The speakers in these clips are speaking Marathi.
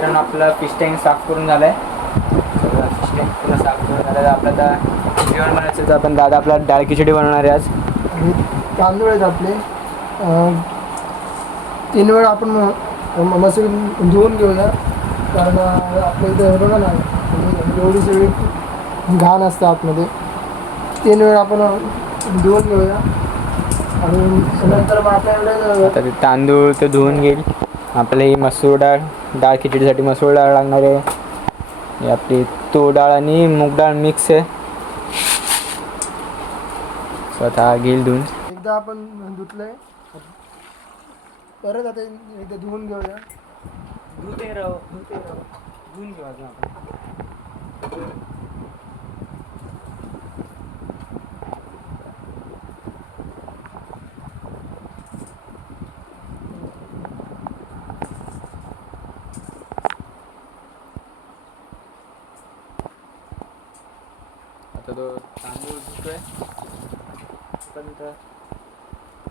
मित्रांनो आपलं फिश टँक साफ करून झालं आहे. फिश टँक पूर्ण साफ करून झालं. आपलं आता जेवण बनायचं तर आपण दादा आपला डाळ खिचडी बनवणार आहे आज. आणि तांदूळ आहेत आपले 3 वेळा आपण मस्त धुवून घेऊया. कारण आपल्या इथे बघा ना एवढी सगळी घाण असते आतमध्ये. 3 वेळा आपण धुवून घेऊया आणि नंतर मग आपल्याकडे आता ते तांदूळ ते धुवून घेईल. आपल्याला ही मसूर डाळ खिचडीसाठी मसूर डाळ लागणार आहे. ही आपली तूर डाळ आणि मूग डाळ मिक्स आहे. स्वतः घेईल धुवून. एकदा आपण धुतलंय परत आता एकदा धुवून घेऊया. धुवून घेऊ अजून आपण. आता तो तांदूळ धुतोय.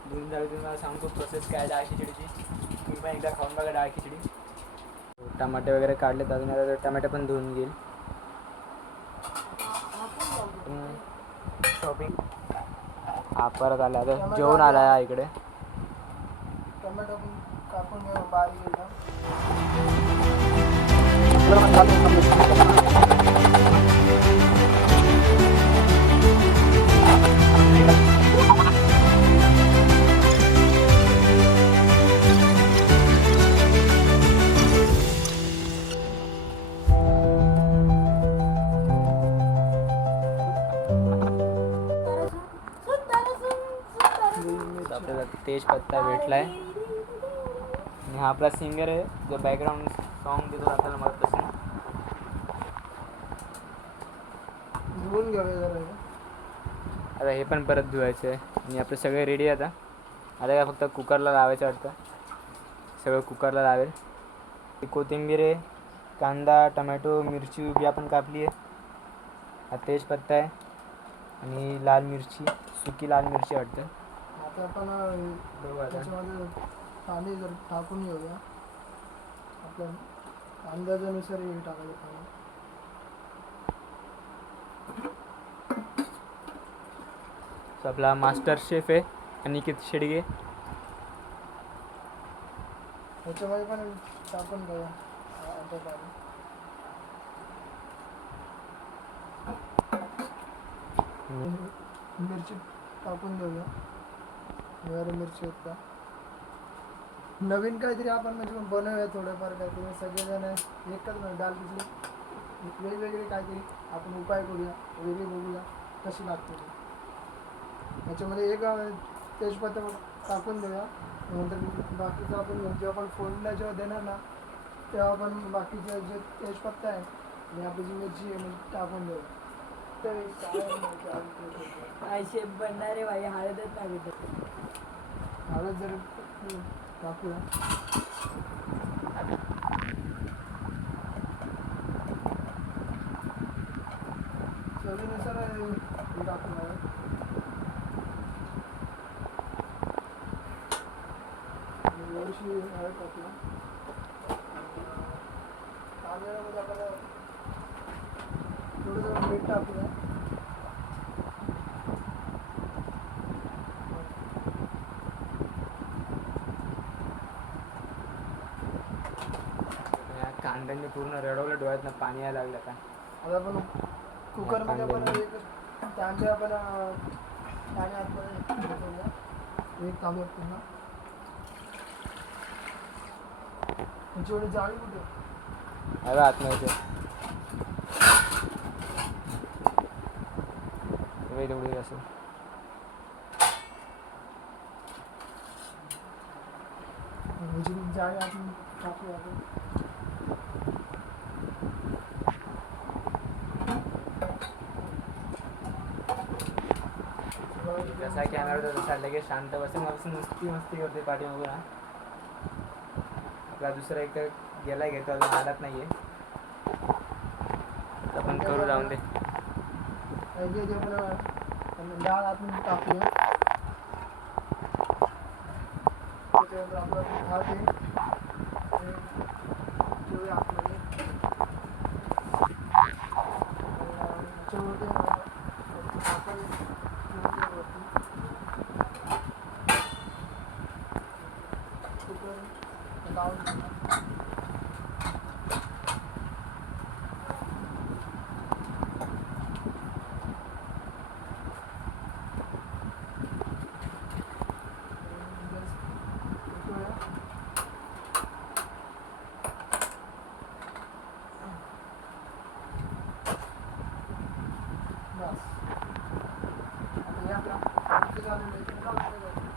धुवून झालं तुम्ही मला सांगतो प्रोसेस काय डाळ खिचडीची. तुम्ही पण एकदा खाऊन बघा डाळ खिचडी. टमाटे वगैरे काढलेत अजून. आता टमाटे पण धुवून घेईल. शॉपिंग हा परत आला. आता जेवण आला आहे इकडे. टोमॅटो पण कापून बारीक एकदम. आपल्याला तेजपत्ता भेटलाय आणि हा आपला सिंगर आहे जो बॅकग्राऊंड सॉन्ग देतो आपल्याला मदत असेल. धुवून घ्यावे जरा. आता हे पण परत धुवायचं आहे आणि आपलं सगळं रेडी आहे. आता काय फक्त कुकरला लावायचं वाटतं. सगळं कुकरला लावेल. कोथिंबीर आहे, कांदा, टमॅटो, मिरची उभी आपण कापली आहे. हा तेजपत्ता आहे आणि लाल मिरची, सुकी लाल मिरची वाटतं. आता आपण त्याच्यामध्ये पाणी जर टाकून घेऊया. आपल्या अंदाजानुसार हे टाकायचं पाणी. आपला मास्टर शेफ आहे अनिकेत शेडगे. त्याच्यामध्ये पण टाकून घेऊया अर्धा पाणी. मिरची टाकून देऊया. वेगळी मिरची होता. नवीन काहीतरी आपण म्हणजे बनवूया थोडंफार काहीतरी. सगळेजण एकच डाळ खिचडी वेगवेगळे काहीतरी आपण उपाय करूया. वेगळी बघूया कशी लागते. त्याच्यामध्ये एक तेजपत्ता टाकून देऊया. नंतर बाकीचं आपण जेव्हा आपण फोडणीला जेव्हा देणार ना तेव्हा आपण बाकीचं जे तेजपत्ता आहे आणि आपली जी मिरची आहे टाकून देऊया. काय शेप बनणार आहे भाई. हळदच लागेल. हळद जर टाकूया. चवीनुसार टाकूया. थोडीशी हळद टाकूया. तांदळामध्ये आपण थोडंसं मीठ टाकूया. कांद्यांनी पूर्ण रडवलं डोळ्यात ना पाणी यायला लागलं का. आता आपण कुकरमध्ये आपण एक तांबे आपण पाणी आतमध्ये एक तांबे पुन्हा त्याची एवढी जाळी कुठे अरे आतमध्ये तेवढी असेल. जाळी आपण टाकूया. आपण जसा कॅमेरा तसा लगेच शांत बसून मस्ती करते पाठीमागून. आपला दुसरा एक तर गेलाय घेतो अजून आलाच नाहीये. आपण करू जाऊन दे. डाळ आपण टाकूया. त्याच्यानंतर आपलं भात आहे ठेवूया आतमध्ये. लावून टाका. बस. आता हे आपलं इतकं झालेलं आहे. इतकं झालेलं आहे.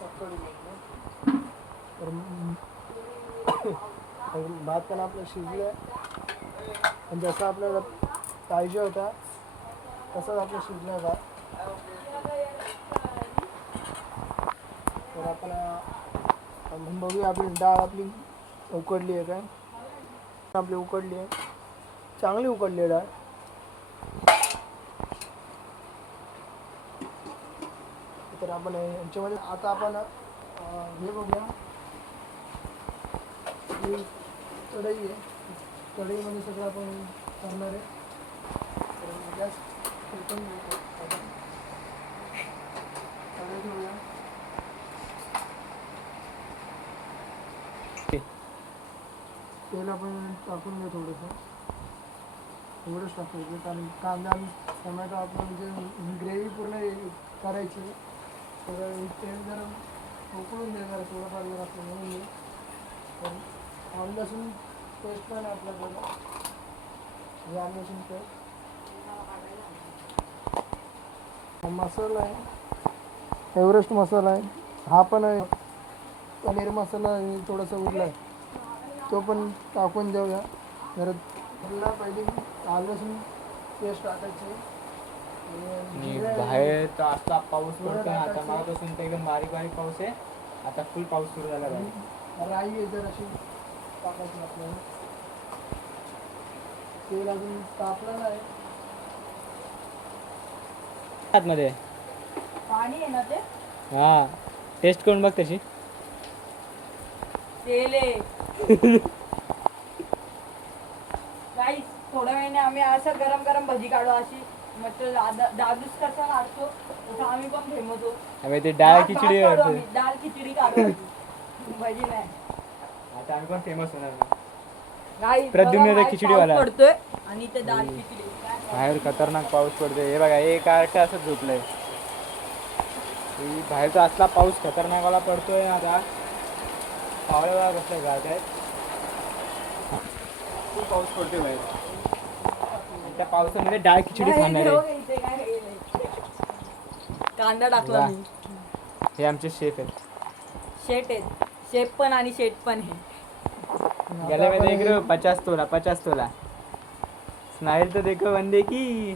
पकडून घेतलं. तर भात पण आपलं शिजलं आणि जसं आपल्याला पाहिजे होता तसंच आपलं शिजलं भात. तर आपण बघूया आपली डाळ आपली उकडली आहे काय. आपली उकडली आहे, चांगली उकडली आहे डाळ. तर आपण यांच्यामध्ये आता आपण हे बघूया, ही कढई आहे. कढईमध्ये सगळं आपण करणार आहे. तर गॅस पेटवून घेऊ आपण. कढई ठेवूया. तेल आपण टाकून घेऊ थोडंसं. एवढंच टाकायचं कारण कांदा आणि टमॅटो आपण म्हणजे ग्रेव्ही पूर्ण करायची. तर तेल जरा उकळून दे जरा थोडंफार जर आपलं म्हणून घे. तर आलं लसूण पेस्ट पण आहे आपल्याकडं. हे आलं लसूण पेस्ट. मसाला आहे, एव्हरेस्ट मसाला आहे. हा पण आहे पनीर मसाला थोडासा उरला आहे, तो पण टाकून देऊया. जर आपल्याला पहिले आलं लसूण पेस्ट टाकायची. आणि बाहेर तर असला पाऊस पडतोय आता. मागापासून तर एकदम बारीक बारीक पाऊस आहे. आता फुल पाऊस सुरू झाला आहे. राई आहे जर अशी टाकायची आपल्याला. तेल अजून तापलं नाही. आतमध्ये पाणी आहे ना ते हा टेस्ट करून बघ तशी. तेल आहे गाईस. थोड्या वेळाने आम्ही असं गरम गरम भजी काढू अशी. मग दादूस कसा काढतो तसं आम्ही पण फेमतो. अबे ते डाळ खिचडी करतो. डाळ खिचडी काढू भजी नाही. आता आम्ही पण फेमस होणार ना. गाईस प्रद्युम्न तर खिचडीवाला. पडतोय आणि ते डाळ खिचडी बाहेर खतरनाक पाऊस पडतोय. हे बघा एक आरटे असं झोपलंय. बाहेरचा असला पाऊस खतरनाकवाला पडतोय आता. पावलं बघा कसं गात आहेत. खूप पाऊस पडतोय बाहेर. आणि त्या पावसामध्ये डाळ खिचडी खाणार आहे. इथे काय केलंय? कांदा टाकला मी. हे आमचे शेफ आहेत. शेट आहेत. शेफ पण आणि शेट पण आहे. गले में देख रहे हो 50 तोला. स्माइल तो देखो बंदे की.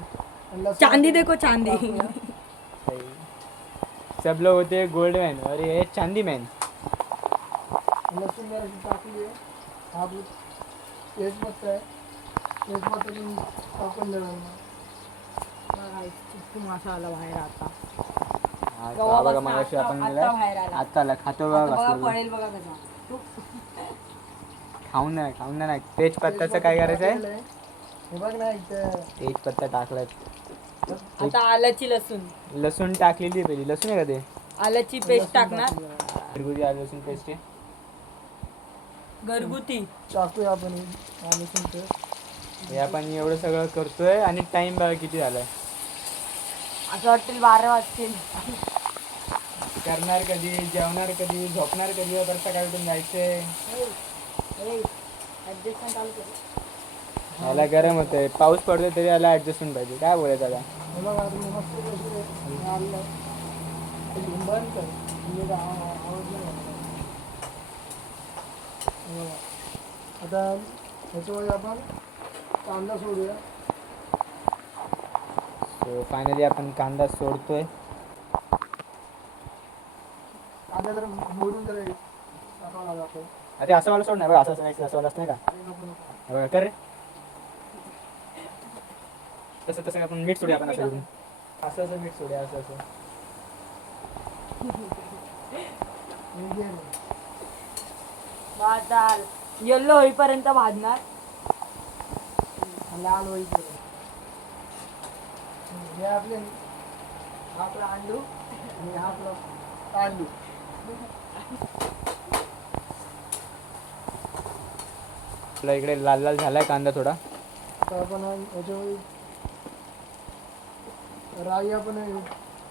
चांदी देखो चांदी. सही. सब लोग होते हैं गोल्ड मैन और ये है चांदी मैन. लसूण जराशी टाकली आहे. हा तेजपत्ता आहे. तेजपत्ता पण टाकून देणार. मासा आला बाहेर आता. हा बघा मगाशी आपण आता बाहेर आला. आता आला खातो आता बघा बघा. पडेल बघा कसा. खाऊन नाही. तेजपत्त्याचं काय करायचं आहे? हे बघ ना इथं तेजपत्ता टाकलाय. आता आल्याची लसूण टाकलेली आहे पहिली. लसूण आहे का ते? आल्याची पेस्ट टाकणार. घरगुती आलं लसूण पेस्ट आहे. घरगुती टाकूया आपण लसूण पेस्ट. हे आपण एवढं सगळं करतोय आणि टाइम बघा किती झालाय. असं वाटतील 12 वाजतील. करणार कधी, जेवणार कधी, झोपणार कधी, परत सकाळी उठून जायचंय. ऍडजस्टमेंट चालू कर. याला गरम होतंय. पाऊस पडतोय तरी याला ऍडजस्टमेंट पाहिजे. काय बोलायचं आता. हे बघा आता मस्त कशी आणलं. बंद कर. म्हणजे आवाज नाही होत. हे बघा. आता ह्याच्यामध्ये आपण कांदा सोडूया. सो फायनली आपण कांदा सोडतोय. कांदा जर मोडून जर टाकावा लागला आपण. अरे असं मला सोड नाही बघा. असं नाही असं नाही का. हे बघा कर रे. तसं आपण मीठ सोडूया. आपण असं मीठ सोडूया. असं भात येल्लो होईपर्यंत भाजणार. लाल होईपर्यंत. हे आपले हा आपला अंडू आणि हा आपला तांदूळ. आपला इकडे लाल लाल झालाय कांदा थोडा. आता आपण याच्यामध्ये राई आपण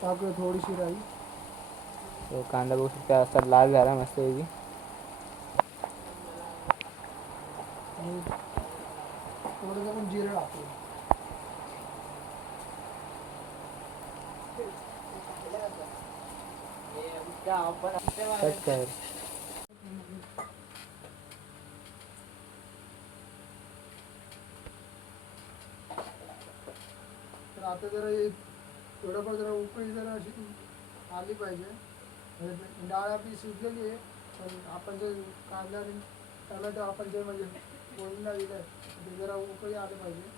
टाकूया, थोडीशी राई. तो कांदा बघू शकता असा लाल झाला मस्त पैकी. आणि थोडंसं आपण जिरं टाकूया. कट कर. तर आता जरा थोडंफार जरा उकळी जरा अशी आली पाहिजे. म्हणजे डाळ आपली शिजलेली आहे, पण आपण जे कांदा आणि टोमॅटो आपण जे म्हणजे फोडणीला दिलं आहे ते जरा उकळी आली पाहिजे.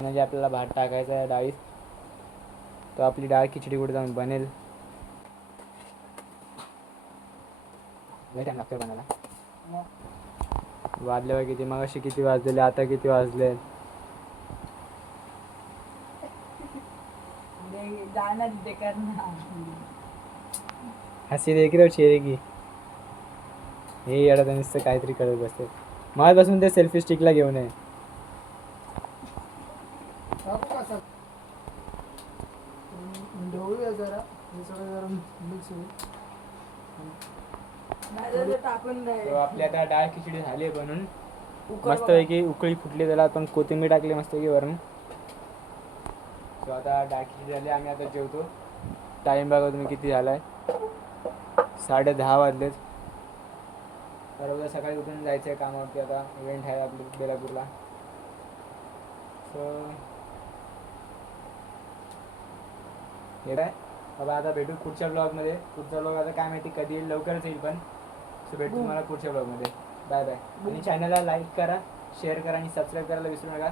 म्हणजे आपल्याला भात टाकायचा आहे डाळीत, तर आपली डाळ खिचडी कुठे जाऊन बनेल. लय टाइम लागतो बनायला. मग वाजले किती, मग अशी किती वाजलेले, आता किती वाजले. जाणार तिथे करणार. हसी देख रहे हो चेहरे की. हे येडा नुसतं काहीतरी करत बसते. माझ्यापासून ते सेल्फी स्टिकला घेऊन आहे. टाकू का सर? ढवळूया जरा, हे सगळं जरा मिक्स होईल. नाही टाकून तो आपली आता डाळ खिचडी झाली आहे बनून. उकळ मस्तपैकी उकळी फुटली, त्याला आपण कोथिंबीर टाकली मस्तपैकी वरून. तो आता डाळ खिचडी झाली, आम्ही आता जेवतो. टाईम बघा तुम्ही किती झाला आहे, 10:30 वाजलेत. तर उद्या सकाळी उठून जायचं आहे कामावरती. आता इव्हेंट आहे आपली बेलापूरला. सो हे काय बाबा, आता भेटू पुढच्या ब्लॉगमध्ये. पुढचा ब्लॉग आता काय माहिती कधी येईल, लवकरच येईल पण. सो भेटू तुम्हाला पुढच्या ब्लॉगमध्ये. Bye bye. आणि चॅनलला लाईक करा, शेअर करा आणि सबस्क्राईब करायला विसरू नका.